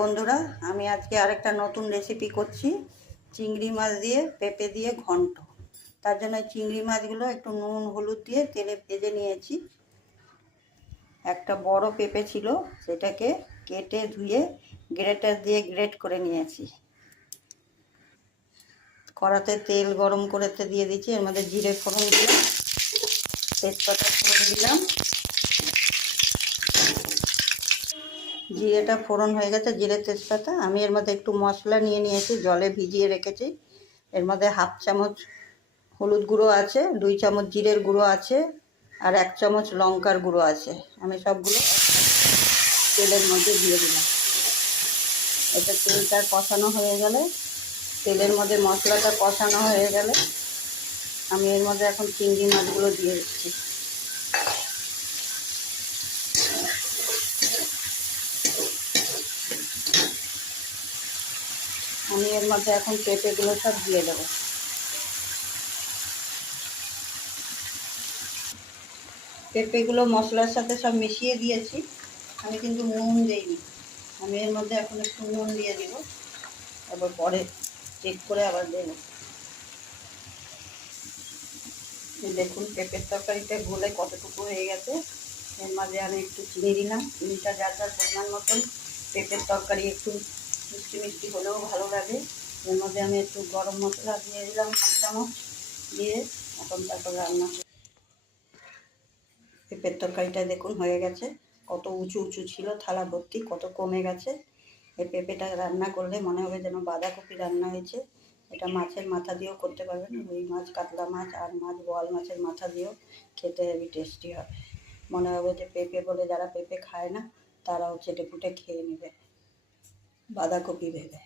বন্ধুরা, আমি আজকে আরেকটা নতুন রেসিপি করছি। চিংড়ি মাছ দিয়ে পেঁপে দিয়ে ঘন্ট। তার জন্য চিংড়ি মাছগুলো একটু নুন হলুদ দিয়ে তেলে ভেজে নিয়েছি। একটা বড় পেঁপে ছিল, সেটাকে কেটে ধুয়ে গ্রেটার দিয়ে গ্রেট করে নিয়েছি। কড়াতে তেল গরম করতে দিয়ে দিচ্ছি। এর মধ্যে জিরে ফোড়ন দিলাম, তেজপাতা ফোড়ন দিলাম। জিরেটা ফোড়ন হয়ে গেছে, জিরে তেজপাতা। আমি এর মধ্যে একটু মশলা নিয়েছি, জলে ভিজিয়ে রেখেছি। এর মধ্যে হাফ চামচ হলুদ গুঁড়ো আছে, 2 চামচ জিরের গুঁড়ো আছে, আর 1 চামচ লঙ্কার গুঁড়ো আছে। আমি সবগুলো তেলের মধ্যে দিয়ে দিলাম। এটা তেলটা কষানো হয়ে গেলে, তেলের মধ্যে মশলাটা কষানো হয়ে গেলে আমি এর মধ্যে এখন চিংড়ি মাছগুলো দিয়ে দিচ্ছি। আমি এর মধ্যে এখন পেঁপেগুলো সব দিয়ে দেবো। পেঁপেগুলো মশলার সাথে সব মিশিয়ে দিয়েছি। আমি কিন্তু নুন দিইনি। আমি এর মধ্যে এখন একটু নুন দিয়ে দিব, তারপর পরে চেক করে আবার দেব। দেখুন পেঁপের তরকারিটা গলে কতটুকু হয়ে গেছে। এর মাঝে আমি একটু চিনি দিলাম। চিনিটা যার যার পরিমাণ মতন। পেঁপের তরকারি একটু মিষ্টি মিষ্টি হলেও ভালো লাগে। এর মধ্যে আমি একটু গরম মশলা দিয়ে দিলাম 1 চামচ, দিয়ে এখন তারপর রান্না। পেঁপের তরকারিটা দেখুন হয়ে গেছে। কত উঁচু উঁচু ছিল, থালা ভর্তি, কত কমে গেছে। এই পেঁপেটা রান্না করলে মনে হবে যেন বাঁধাকপি রান্না হয়েছে। এটা মাছের মাথা দিয়েও করতে পারবেন, রুই মাছ, কাতলা মাছ, আর মাছ, বোয়াল মাছের মাথা দিয়েও খেতে হেবি টেস্টি হবে। মনে হবে যে পেঁপে বলে যারা পেঁপে খায় না তারাও চেটে পুটে খেয়ে নেবে বাঁধাকপি ভেবে।